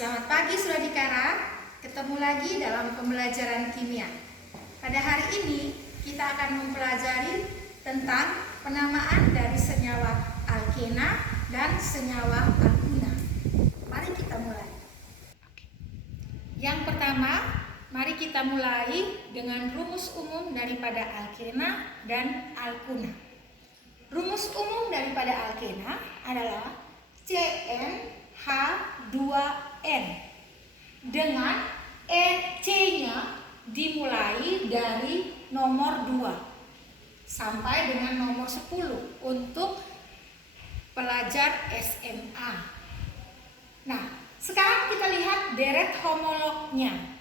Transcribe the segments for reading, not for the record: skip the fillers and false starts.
Selamat pagi Suradikara, ketemu lagi dalam pembelajaran kimia. Pada hari ini kita akan mempelajari tentang penamaan dari senyawa alkena dan senyawa alkuna. Mari kita mulai. Yang pertama, mari kita mulai dengan rumus umum daripada alkena dan alkuna. Rumus umum daripada alkena adalah CnH2n dengan C-nya dimulai dari nomor 2 sampai dengan nomor 10 untuk pelajar SMA. Nah, sekarang kita lihat deret homolognya.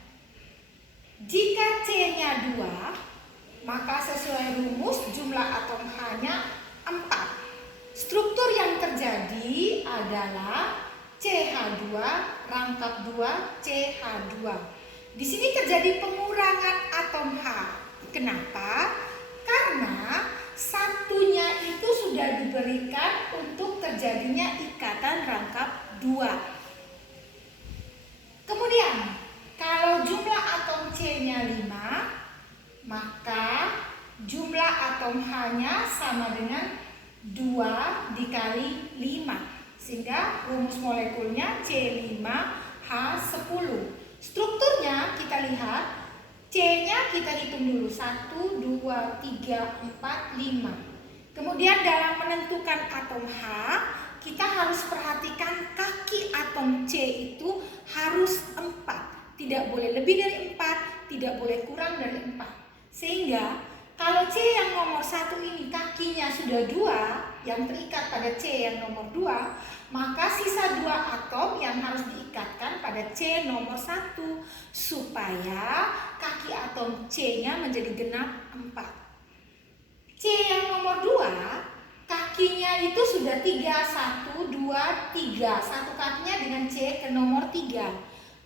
Jika C-nya 2, maka sesuai rumus jumlah atom H-nya 4. Struktur yang terjadi adalah CH2 rangkap 2 CH2. Di sini terjadi pengurangan atom H. Kenapa? Karena satunya itu sudah diberikan untuk terjadinya ikatan rangkap 2. Kemudian, kalau jumlah atom C-nya 5, maka jumlah atom H-nya sama dengan 2 dikali 5. Sehingga rumus molekulnya C5H10. Strukturnya kita lihat, C-nya kita hitung dulu 1, 2, 3, 4, 5. Kemudian dalam menentukan atom H, kita harus perhatikan kaki atom C itu harus 4. Tidak boleh lebih dari 4, tidak boleh kurang dari 4. Sehingga kalau C yang nomor 1 ini kakinya sudah 2, yang terikat pada C yang nomor 2, maka sisa 2 atom yang harus diikatkan pada C nomor 1 supaya kaki atom C-nya menjadi genap 4. C yang nomor 2, kakinya itu sudah 3, 1, 2, 3. Satu kakinya dengan C ke nomor 3.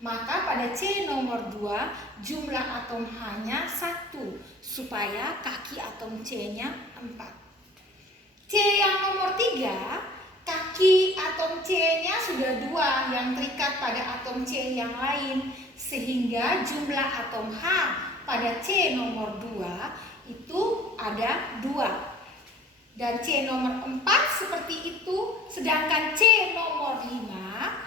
Maka pada C nomor 2 jumlah atom H-nya 1 supaya kaki atom C-nya 4. C yang nomor 3, kaki atom C-nya sudah 2 yang terikat pada atom C yang lain, sehingga jumlah atom H pada C nomor 2 itu ada 2. Dan C nomor 4 seperti itu, sedangkan C nomor 5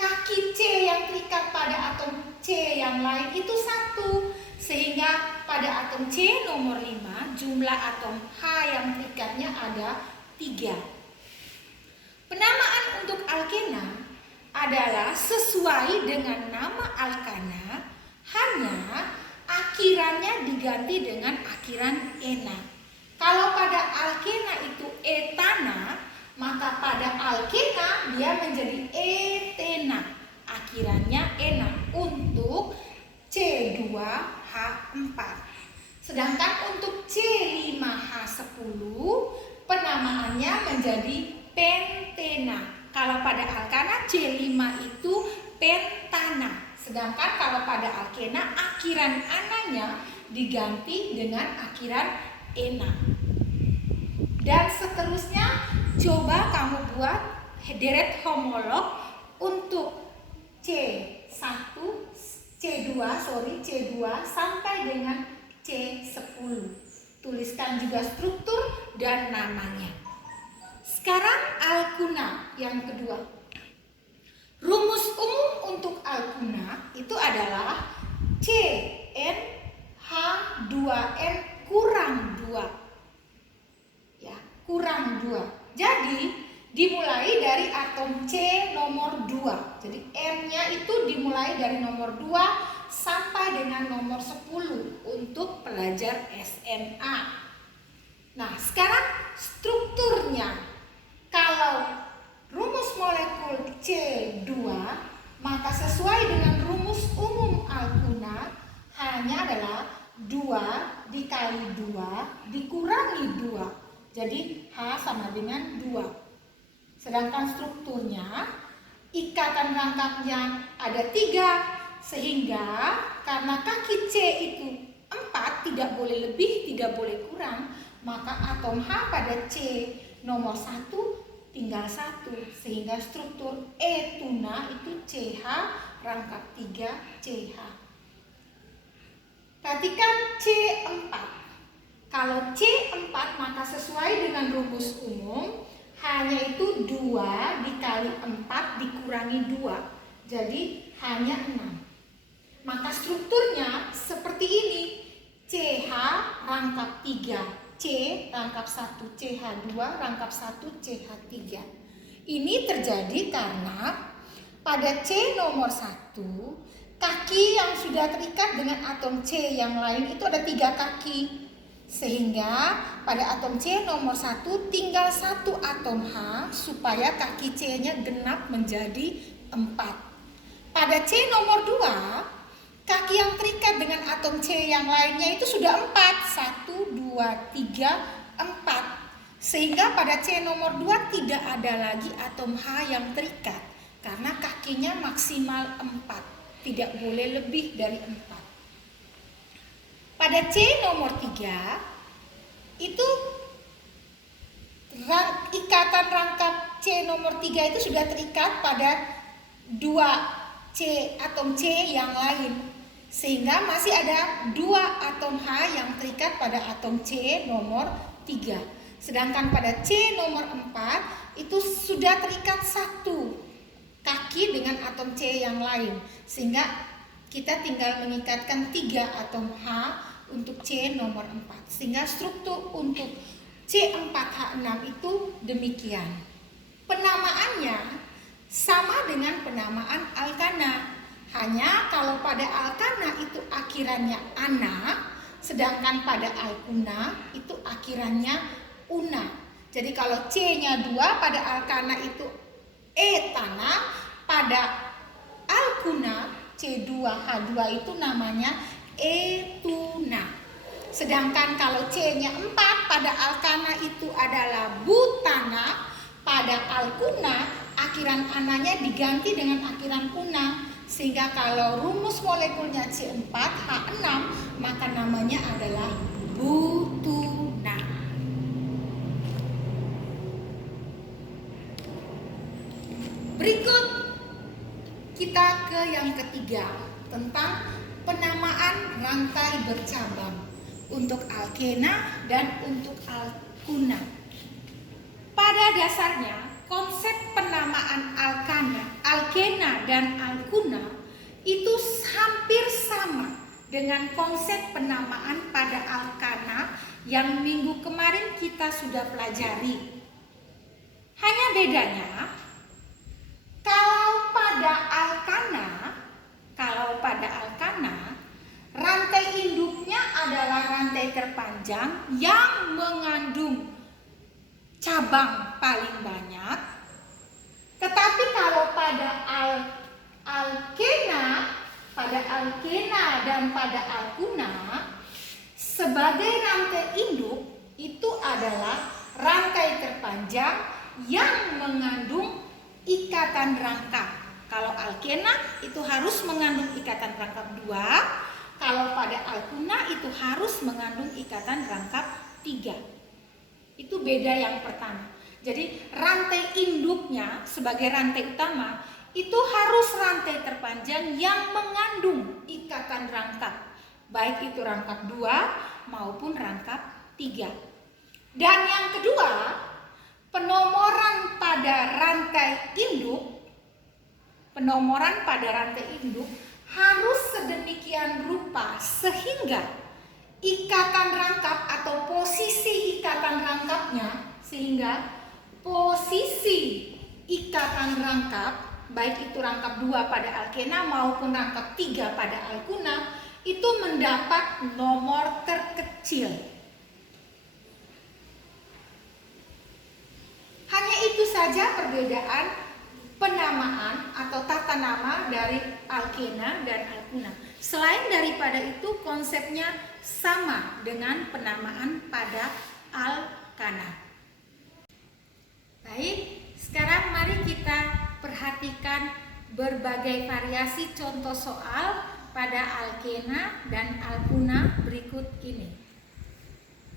kaki C yang terikat pada atom C yang lain itu 1. Sehingga pada atom C nomor 5 jumlah atom H yang terikatnya ada 3. Penamaan untuk alkena adalah sesuai dengan nama alkana, hanya akhirannya diganti dengan akhiran ena. Kalau pada alkena itu etana, maka pada alkena dia menjadi etena, akhirannya ena untuk C2H4. Sedangkan untuk C5H10 penamaannya menjadi pentena. Kalau pada alkana C5 itu pentana. Sedangkan kalau pada alkena akhiran ananya diganti dengan akhiran ena. Dan seterusnya coba kamu buat deret homolog untuk C1, C2 sampai dengan C10. Tuliskan juga struktur dan namanya. Sekarang alkuna yang kedua. Rumus umum untuk alkuna itu adalah CnH2n kurang 2. Kurang 2. Jadi dimulai dari atom C nomor 2. Jadi M-nya itu dimulai dari nomor 2 sampai dengan nomor 10 untuk pelajar SMA. Nah, sekarang strukturnya. Kalau rumus molekul C2, maka sesuai dengan rumus umum alkuna hanya adalah 2 dikali 2 dikurangi 2. Jadi H sama dengan 2. Sedangkan strukturnya, ikatan rangkapnya ada 3. Sehingga karena kaki C itu 4, tidak boleh lebih, tidak boleh kurang, maka atom H pada C nomor 1 tinggal 1. Sehingga struktur etuna itu CH rangkap 3 CH. Perhatikan C4. Kalau C4 maka sesuai dengan rumus umum hanya itu 2 dikali 4 dikurangi 2. Jadi hanya 6. Maka strukturnya seperti ini. CH rangkap 3, C rangkap 1, CH2 rangkap 1, CH3. Ini terjadi karena pada C nomor 1, kaki yang sudah terikat dengan atom C yang lain itu ada 3 kaki. Sehingga pada atom C nomor 1 tinggal 1 atom H supaya kaki C-nya genap menjadi 4. Pada C nomor 2, kaki yang terikat dengan atom C yang lainnya itu sudah 4. 1, 2, 3, 4. Sehingga pada C nomor 2 tidak ada lagi atom H yang terikat. Karena kakinya maksimal 4. Tidak boleh lebih dari 4. Pada C nomor 3 itu ikatan rangkap C nomor 3 itu sudah terikat pada 2 atom C yang lain. Sehingga masih ada 2 atom H yang terikat pada atom C nomor 3. Sedangkan pada C nomor 4 itu sudah terikat 1 kaki dengan atom C yang lain. Sehingga kita tinggal mengikatkan 3 atom H untuk C nomor 4. Sehingga struktur untuk C4H6 itu demikian. Penamaannya sama dengan penamaan alkana. Hanya kalau pada alkana itu akhirannya ana, sedangkan pada alkuna itu akhirannya una. Jadi kalau C-nya 2 pada alkana itu etana, pada alkuna C2H2 itu namanya etuna. Sedangkan kalau C-nya 4 pada alkana itu adalah butana, pada alkuna akhiran ananya diganti dengan akhiran una. Sehingga kalau rumus molekulnya C4H6 maka namanya adalah butuna. Berikut kita ke yang ketiga tentang penamaan rangkai bercabang untuk alkena dan untuk alkuna. Pada dasarnya konsep penamaan alkena dan alkuna itu hampir sama dengan konsep penamaan pada alkana yang minggu kemarin kita sudah pelajari. Hanya bedanya kalau pada alkana rantai induknya adalah rantai terpanjang yang mengandung cabang paling banyak. Tetapi kalau pada alkena dan pada alkuna sebagai rantai induk itu adalah rantai terpanjang yang mengandung ikatan rangkap. Kalau alkena itu harus mengandung ikatan rangkap 2, kalau pada alkuna itu harus mengandung ikatan rangkap 3. Itu beda yang pertama. Jadi rantai induknya sebagai rantai utama itu harus rantai terpanjang yang mengandung ikatan rangkap, baik itu rangkap 2 maupun rangkap 3. Dan yang kedua, penomoran pada rantai induk harus sedemikian rupa sehingga ikatan rangkap atau posisi ikatan rangkap baik itu rangkap 2 pada alkena maupun rangkap 3 pada alkuna itu mendapat nomor terkecil. Hanya itu saja perbedaan penamaan atau tata nama dari alkena dan alkuna. Selain daripada itu konsepnya sama dengan penamaan pada alkana. Baik, sekarang mari kita perhatikan berbagai variasi contoh soal pada alkena dan alkuna berikut ini.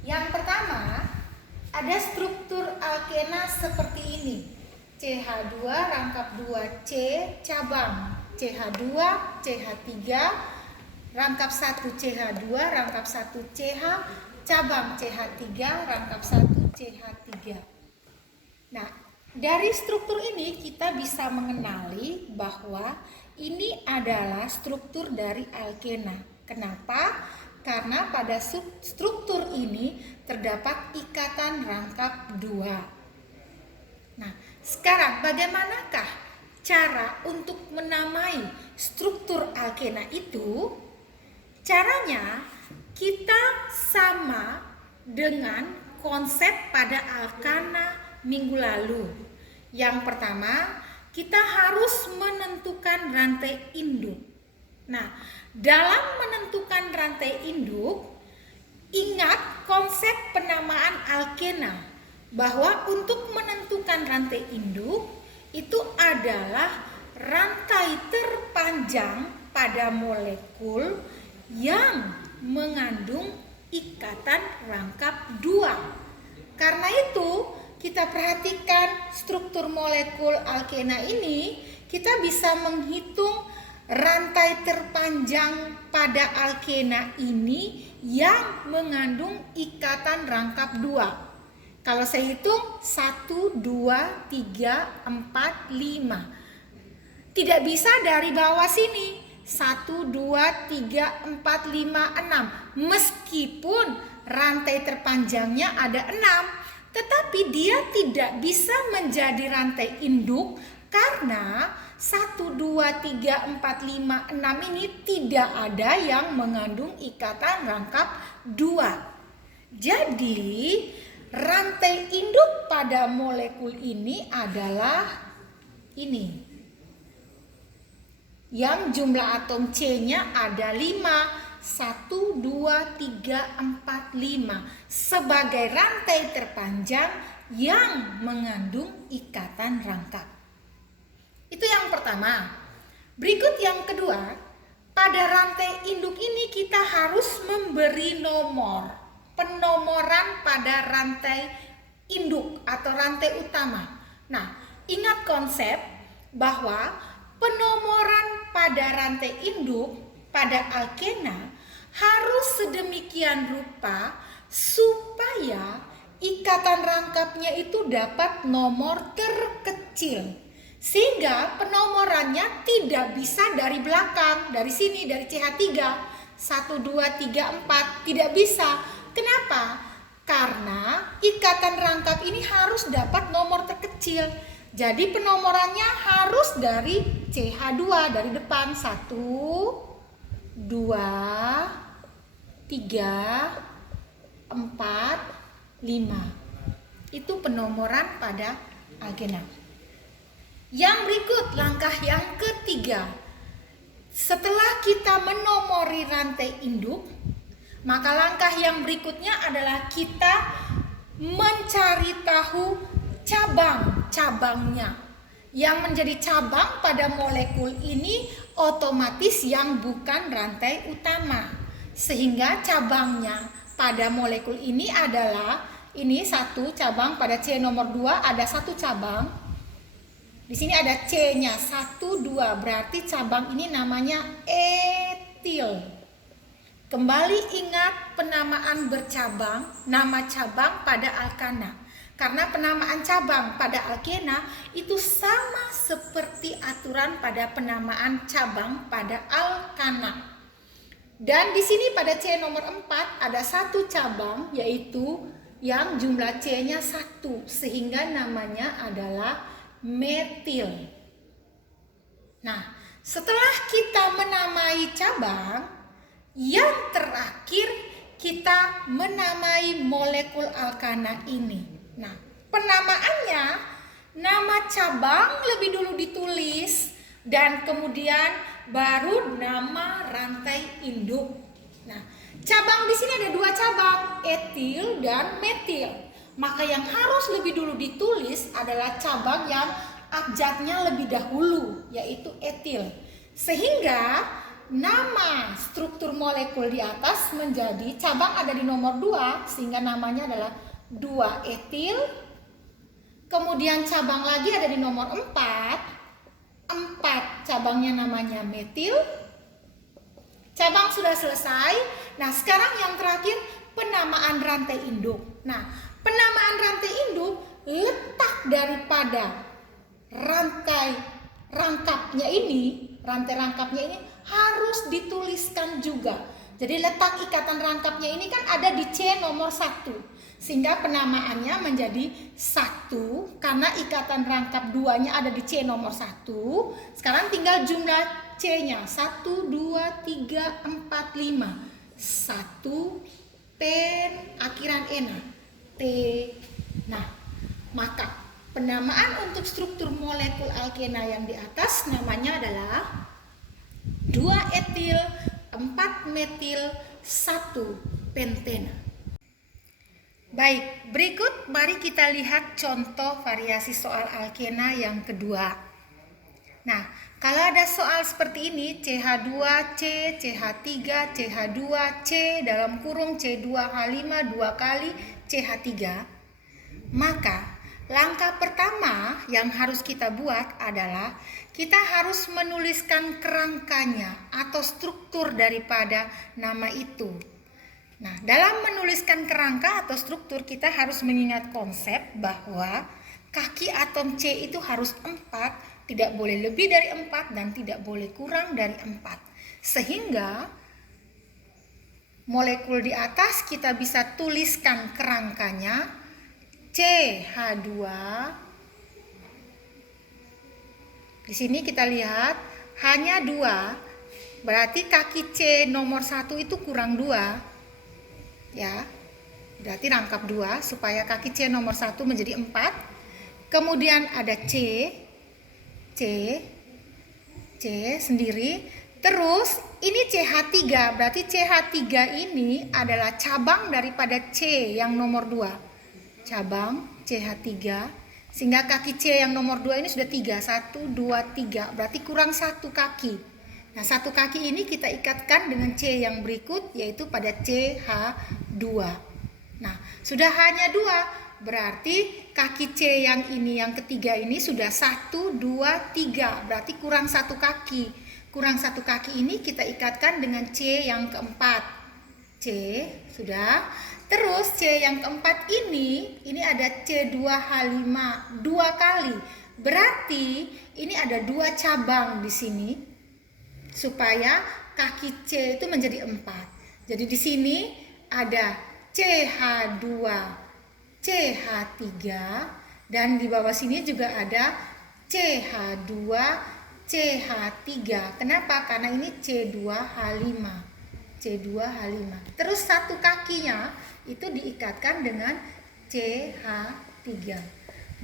Yang pertama, ada struktur alkena seperti ini. CH2 rangkap 2C cabang. CH2, CH3, rangkap 1 CH2, rangkap 1 CH, cabang CH3, rangkap 1 CH3. Nah, dari struktur ini kita bisa mengenali bahwa ini adalah struktur dari alkena. Kenapa? Karena pada struktur ini terdapat ikatan rangkap 2. Nah, sekarang bagaimanakah cara untuk menamai struktur alkena itu? Caranya kita sama dengan konsep pada alkana minggu lalu. Yang pertama, kita harus menentukan rantai induk. Nah, dalam menentukan rantai induk, ingat konsep penamaan alkena, bahwa untuk menentukan rantai induk itu adalah rantai terpanjang pada molekul yang mengandung ikatan rangkap 2. Karena itu, kita perhatikan struktur molekul alkena ini, kita bisa menghitung rantai terpanjang pada alkena ini yang mengandung ikatan rangkap 2. Kalau saya hitung 1, 2, 3, 4, 5. Tidak bisa dari bawah sini 1, 2, 3, 4, 5, 6. Meskipun rantai terpanjangnya ada 6, tetapi dia tidak bisa menjadi rantai induk karena 1, 2, 3, 4, 5, 6 ini tidak ada yang mengandung ikatan rangkap 2. Jadi rantai induk pada molekul ini adalah ini. Yang jumlah atom C-nya ada 5. 1, 2, 3, 4, 5 sebagai rantai terpanjang yang mengandung ikatan rangkap. Itu yang pertama. Berikut yang kedua, pada rantai induk ini kita harus memberi nomor, penomoran pada rantai induk atau rantai utama. Nah, ingat konsep bahwa penomoran pada rantai induk pada alkena harus sedemikian rupa supaya ikatan rangkapnya itu dapat nomor terkecil, sehingga penomorannya tidak bisa dari belakang, dari sini, dari CH3 1, 2, 3, 4, tidak bisa. Kenapa? Karena ikatan rangkap ini harus dapat nomor terkecil. Jadi penomorannya harus dari CH2, dari depan 1, 2, 3, 4, 5. Itu penomoran pada alkena. Yang berikut, langkah yang ketiga. Setelah kita menomori rantai induk, maka langkah yang berikutnya adalah kita mencari tahu cabang-cabangnya. Yang menjadi cabang pada molekul ini otomatis yang bukan rantai utama. Sehingga cabangnya pada molekul ini adalah ini 1 cabang, pada C nomor 2 ada 1 cabang. Di sini ada C-nya 1, 2, berarti cabang ini namanya etil. Kembali ingat penamaan bercabang, nama cabang pada alkana. Karena penamaan cabang pada alkena itu sama seperti aturan pada penamaan cabang pada alkana. Dan di sini pada C nomor 4 ada 1 cabang, yaitu yang jumlah C-nya 1, sehingga namanya adalah metil. Nah, setelah kita menamai cabang, yang terakhir kita menamai molekul alkana ini. Nah, penamaannya, nama cabang lebih dulu ditulis dan kemudian baru nama rantai induk. Nah, cabang di sini ada 2 cabang, etil dan metil. Maka yang harus lebih dulu ditulis adalah cabang yang abjadnya lebih dahulu, yaitu etil. Sehingga nama struktur molekul di atas menjadi cabang ada di nomor 2, sehingga namanya adalah 2 etil. Kemudian cabang lagi ada di nomor 4, 4 cabangnya namanya metil. Cabang sudah selesai. Nah, sekarang yang terakhir penamaan rantai induk. Nah, penamaan rantai induk, letak daripada rantai rangkapnya ini harus dituliskan juga. Jadi letak ikatan rangkapnya ini kan ada di C nomor 1. Sehingga penamaannya menjadi 1 karena ikatan rangkap 2-nya ada di C nomor 1. Sekarang tinggal jumlah C-nya. 1, 2, 3, 4, 5. 1 pen akhiran ena. T. Nah, maka penamaan untuk struktur molekul alkena yang di atas namanya adalah 2 etil, 4 metil, 1 pentena. Baik, berikut mari kita lihat contoh variasi soal alkena yang kedua. Nah, kalau ada soal seperti ini, CH2C, CH3, CH2C dalam kurung C2H5 2 kali CH3, maka langkah pertama yang harus kita buat adalah kita harus menuliskan kerangkanya atau struktur daripada nama itu. Nah, dalam menuliskan kerangka atau struktur kita harus mengingat konsep bahwa kaki atom C itu harus 4, tidak boleh lebih dari 4 dan tidak boleh kurang dari 4. Sehingga molekul di atas kita bisa tuliskan kerangkanya CH2. Di sini kita lihat hanya 2, berarti kaki C nomor 1 itu kurang 2. Ya, berarti rangkap 2 supaya kaki C nomor 1 menjadi 4. Kemudian ada C sendiri. Terus ini CH3, berarti CH3 ini adalah cabang daripada C yang nomor 2. Cabang CH3, sehingga kaki C yang nomor 2 ini sudah 3. 1, 2, 3, berarti kurang 1 kaki. Nah, 1 kaki ini kita ikatkan dengan C yang berikut, yaitu pada CH2. Nah, sudah hanya 2, berarti kaki C yang ini, yang ketiga ini sudah 1, 2, 3, berarti kurang 1 kaki. Kurang 1 kaki ini kita ikatkan dengan C yang keempat. C, sudah. Terus C yang keempat ini ada C2H5 2 kali. Berarti ini ada 2 cabang di sini. Supaya kaki C itu menjadi 4. Jadi di sini ada CH2, CH3, dan di bawah sini juga ada CH2, CH3. Kenapa? Karena ini C2H5. C2H5. Terus 1 kakinya itu diikatkan dengan CH3.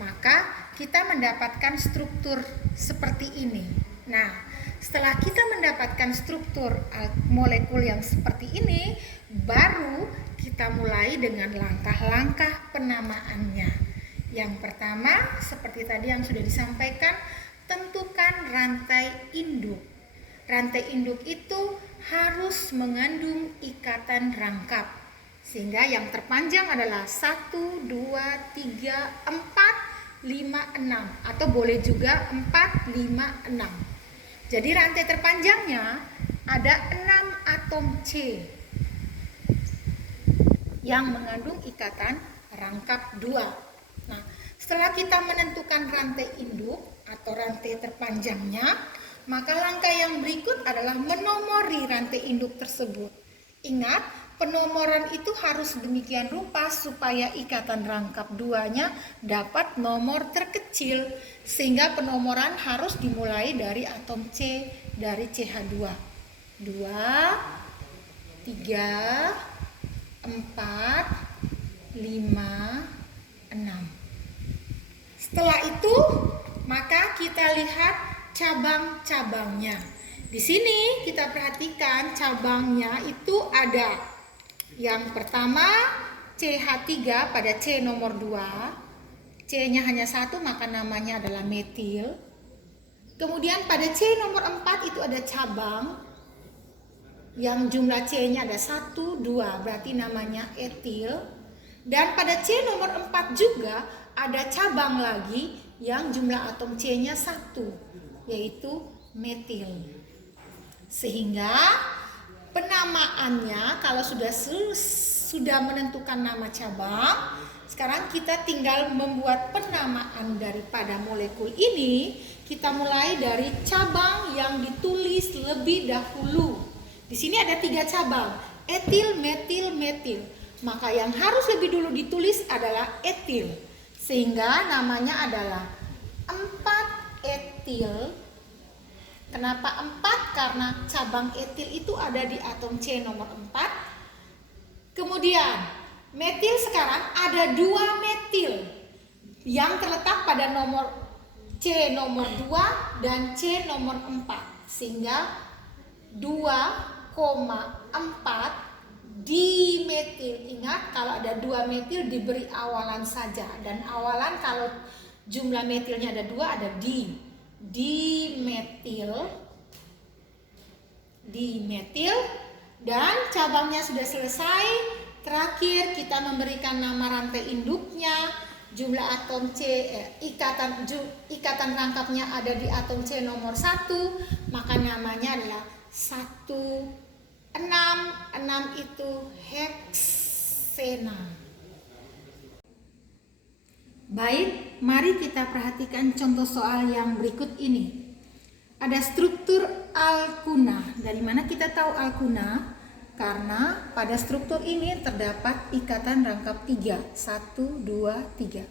Maka kita mendapatkan struktur seperti ini. Nah, setelah kita mendapatkan struktur molekul yang seperti ini, baru kita mulai dengan langkah-langkah penamaannya. Yang pertama, seperti tadi yang sudah disampaikan, tentukan rantai induk. Rantai induk itu harus mengandung ikatan rangkap. Sehingga yang terpanjang adalah 1, 2, 3, 4, 5, 6. Atau boleh juga 4, 5, 6. Jadi rantai terpanjangnya ada 6 atom C yang mengandung ikatan rangkap 2. Nah, setelah kita menentukan rantai induk atau rantai terpanjangnya, maka langkah yang berikut adalah menomori rantai induk tersebut. Ingat, penomoran itu harus demikian rupa supaya ikatan rangkap 2-nya dapat nomor terkecil, sehingga penomoran harus dimulai dari atom C dari CH2. 2, 3, 4, 5, 6. Setelah itu, maka kita lihat cabang-cabangnya. Di sini kita perhatikan cabangnya itu ada yang pertama CH3 pada C nomor 2. C-nya hanya 1, maka namanya adalah metil. Kemudian pada C nomor 4 itu ada cabang yang jumlah C-nya ada 1, 2, berarti namanya etil. Dan pada C nomor 4 juga ada cabang lagi yang jumlah atom C-nya 1, yaitu metil. Sehingga penamaannya kalau sudah menentukan nama cabang, sekarang kita tinggal membuat penamaan daripada molekul ini. Kita mulai dari cabang yang ditulis lebih dahulu. Di sini ada 3 cabang, etil, metil, metil. Maka yang harus lebih dulu ditulis adalah etil. Sehingga namanya adalah 4-etil. Kenapa 4? Karena cabang etil itu ada di atom C nomor 4. Kemudian metil sekarang ada 2 metil yang terletak pada nomor C nomor 2 dan C nomor 4. Sehingga 2,4 dimetil. Ingat, kalau ada 2 metil diberi awalan saja. Dan awalan kalau jumlah metilnya ada 2 ada dimetil. Dan cabangnya sudah selesai. Terakhir kita memberikan nama rantai induknya, jumlah atom C, ikatan rangkapnya ada di atom C nomor 1, maka namanya adalah 1,6. 6 itu heksena. Baik, mari kita perhatikan contoh soal yang berikut ini. Ada struktur alkuna. Dari mana kita tahu alkuna? Karena pada struktur ini terdapat ikatan rangkap 3, 1, 2, 3.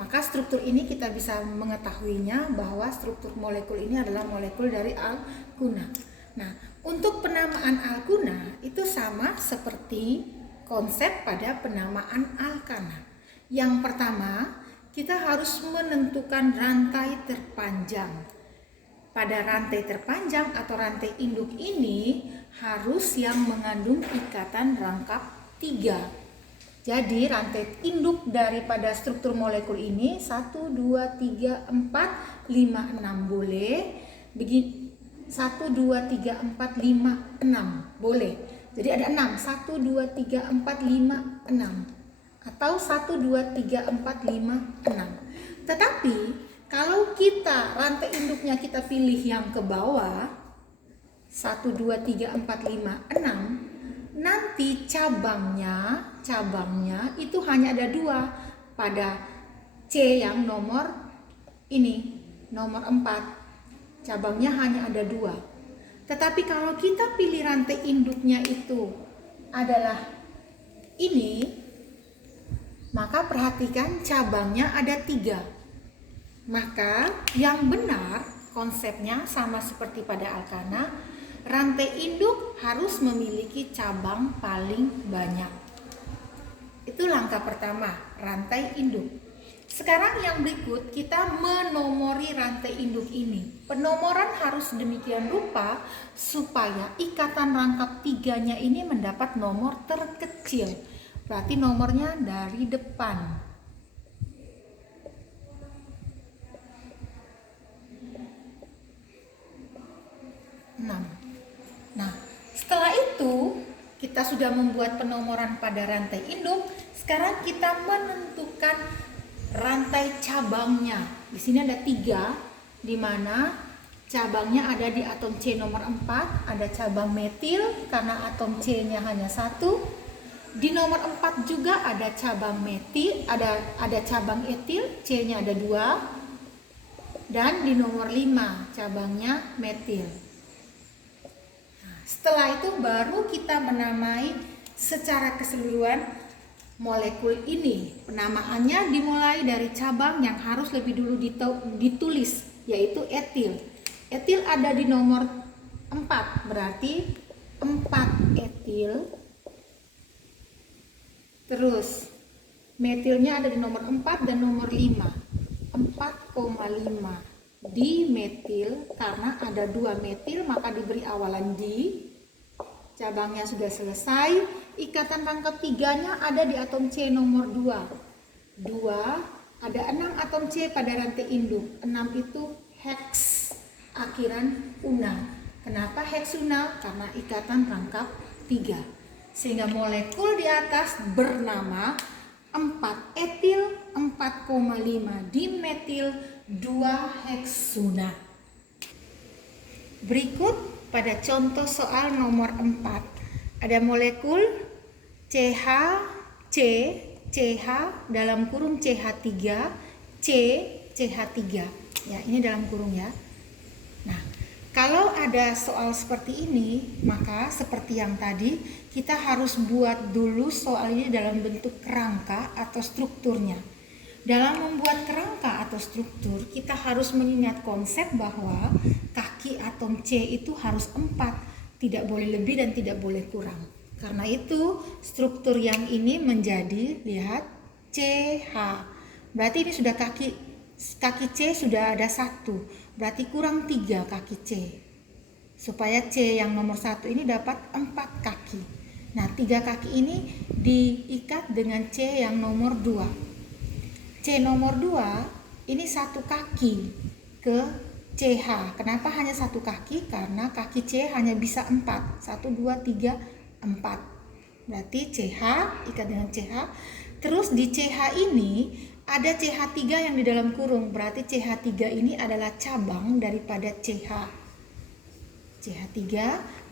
Maka struktur ini kita bisa mengetahuinya bahwa struktur molekul ini adalah molekul dari alkuna. Nah, untuk penamaan alkuna itu sama seperti konsep pada penamaan alkana. Yang pertama, kita harus menentukan rantai terpanjang. Pada rantai terpanjang atau rantai induk ini harus yang mengandung ikatan rangkap 3. Jadi rantai induk daripada struktur molekul ini 1, 2, 3, 4, 5, 6 boleh. Begini 1, 2, 3, 4, 5, 6 boleh. Jadi ada 6, 1, 2, 3, 4, 5, 6. Atau 1, 2, 3, 4, 5, 6. Tetapi kalau kita rantai induknya kita pilih yang ke bawah 1, 2, 3, 4, 5, 6, nanti cabangnya itu hanya ada 2 pada C yang nomor ini, nomor 4. Cabangnya hanya ada 2. Tetapi kalau kita pilih rantai induknya itu adalah ini, maka perhatikan cabangnya ada 3. Maka yang benar konsepnya sama seperti pada alkana, rantai induk harus memiliki cabang paling banyak. Itu langkah pertama, rantai induk. Sekarang yang berikut kita menomori rantai induk ini. Penomoran harus demikian rupa supaya ikatan rangkap 3-nya ini mendapat nomor terkecil. Berarti nomornya dari depan. 6. Nah, setelah itu kita sudah membuat penomoran pada rantai induk. Sekarang kita menentukan rantai cabangnya. Di sini ada 3, di mana cabangnya ada di atom C nomor 4. Ada cabang metil karena atom C-nya hanya 1. Di nomor 4 juga ada cabang metil, ada cabang etil, C-nya ada 2. Dan di nomor 5 cabangnya metil. Setelah itu baru kita menamai secara keseluruhan molekul ini. Penamaannya dimulai dari cabang yang harus lebih dulu ditulis, yaitu etil. Etil ada di nomor 4, berarti 4 etil. Terus metilnya ada di nomor 4 dan nomor 5. 4,5 dimetil, karena ada 2 metil maka diberi awalan di. Cabangnya sudah selesai. Ikatan rangkap 3-nya ada di atom C nomor 2. Ada 6 atom C pada rantai induk. 6 itu heks, akhiran una. Kenapa heksuna? Karena ikatan rangkap 3. Sehingga molekul di atas bernama 4 etil, 4,5 dimetil, 2 heksuna. Berikut pada contoh soal nomor 4. Ada molekul CH, C, CH dalam kurung CH3, C, CH3. Ya, ini dalam kurung ya. Nah, kalau ada soal seperti ini, maka seperti yang tadi, kita harus buat dulu soal ini dalam bentuk kerangka atau strukturnya. Dalam membuat kerangka atau struktur, kita harus mengingat konsep bahwa kaki atom C itu harus 4, tidak boleh lebih dan tidak boleh kurang. Karena itu, struktur yang ini menjadi, lihat, CH. Berarti ini sudah kaki C sudah ada 1, berarti kurang 3 kaki C. Supaya C yang nomor 1 ini dapat 4 kaki. Nah, 3 kaki ini diikat dengan C yang nomor 2. C nomor 2 ini 1 kaki ke CH. Kenapa hanya 1 kaki? Karena kaki C hanya bisa 4. 1, 2, 3, 4. Berarti CH ikat dengan CH. Terus di CH ini ada CH3 yang di dalam kurung. Berarti CH3 ini adalah cabang daripada CH. CH3.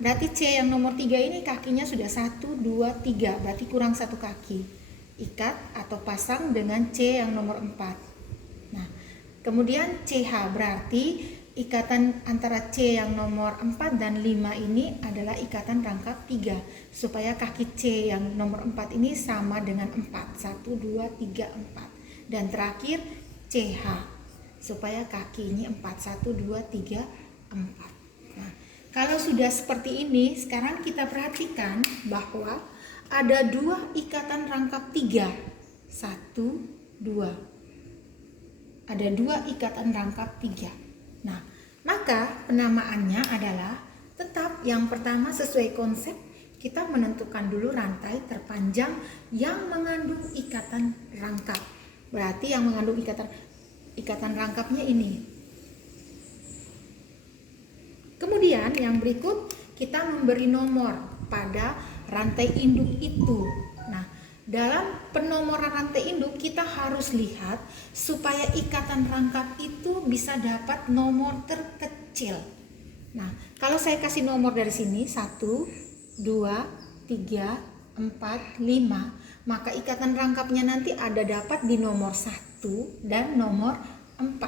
Berarti C yang nomor 3 ini kakinya sudah 1, 2, 3. Berarti kurang 1 kaki. Ikat atau pasang dengan C yang nomor 4. Nah, kemudian CH berarti ikatan antara C yang nomor 4 dan 5 ini adalah ikatan rangkap 3 supaya kaki C yang nomor 4 ini sama dengan 4. 1, 2, 3, 4. Dan terakhir CH supaya kaki ini 4. 1, 2, 3, 4. Nah, kalau sudah seperti ini, sekarang kita perhatikan bahwa ada 2 ikatan rangkap 3. 1, 2. Ada 2 ikatan rangkap 3. Nah, maka penamaannya adalah tetap yang pertama sesuai konsep kita menentukan dulu rantai terpanjang yang mengandung ikatan rangkap. Berarti yang mengandung ikatan rangkapnya ini. Kemudian yang berikut kita memberi nomor pada rantai induk itu. Nah, dalam penomoran rantai induk kita harus lihat supaya ikatan rangkap itu bisa dapat nomor terkecil. Nah, kalau saya kasih nomor dari sini 1, 2, 3, 4, 5, maka ikatan rangkapnya nanti ada dapat di nomor 1 dan nomor 4.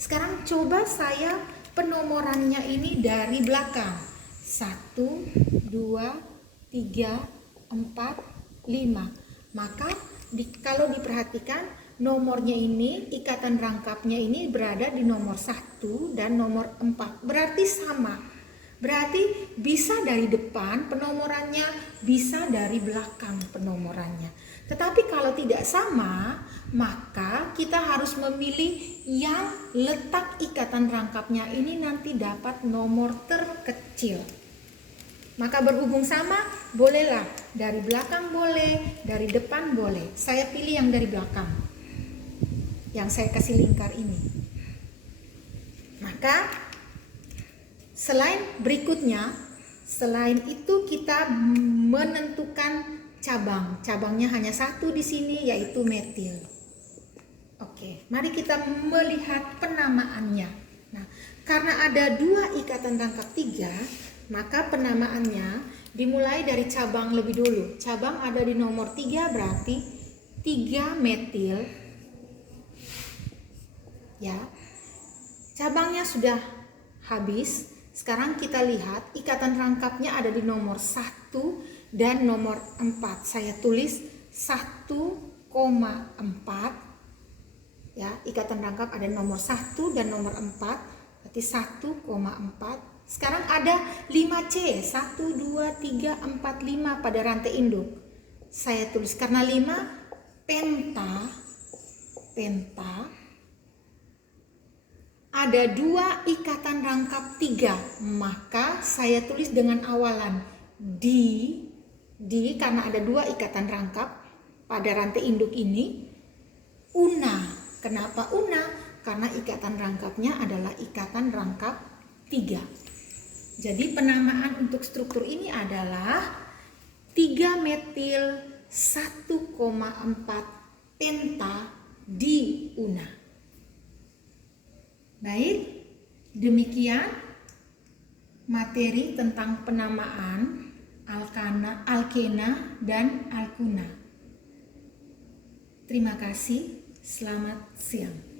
Sekarang coba saya penomorannya ini dari belakang. 1, 2, 3, 4, 5. Maka kalau diperhatikan nomornya ini, ikatan rangkapnya ini berada di nomor 1 dan nomor 4. Berarti sama. Berarti bisa dari depan penomorannya, bisa dari belakang penomorannya. Tetapi kalau tidak sama, maka kita harus memilih yang letak ikatan rangkapnya ini nanti dapat nomor terkecil. Maka berhubung sama, bolehlah dari belakang boleh, dari depan boleh. Saya pilih yang dari belakang, yang saya kasih lingkar ini. Maka selain itu kita menentukan cabang. Cabangnya hanya 1 di sini, yaitu metil. Oke, mari kita melihat penamaannya. Nah, karena ada 2 ikatan rangkap 3, maka penamaannya dimulai dari cabang lebih dulu. Cabang ada di nomor 3 berarti 3 metil. Ya. Cabangnya sudah habis. Sekarang kita lihat ikatan rangkapnya ada di nomor 1 dan nomor 4. Saya tulis 1,4. Ya, ikatan rangkap ada di nomor 1 dan nomor 4. Berarti 1,4. Sekarang ada 5C, 1, 2, 3, 4, 5 pada rantai induk. Saya tulis karena 5 penta ada 2 ikatan rangkap 3. Maka saya tulis dengan awalan di karena ada 2 ikatan rangkap pada rantai induk ini. Una. Kenapa una? Karena ikatan rangkapnya adalah ikatan rangkap 3. Jadi penamaan untuk struktur ini adalah 3 metil 1,4 penta diuna. Baik, demikian materi tentang penamaan alkena dan alkuna. Terima kasih, selamat siang.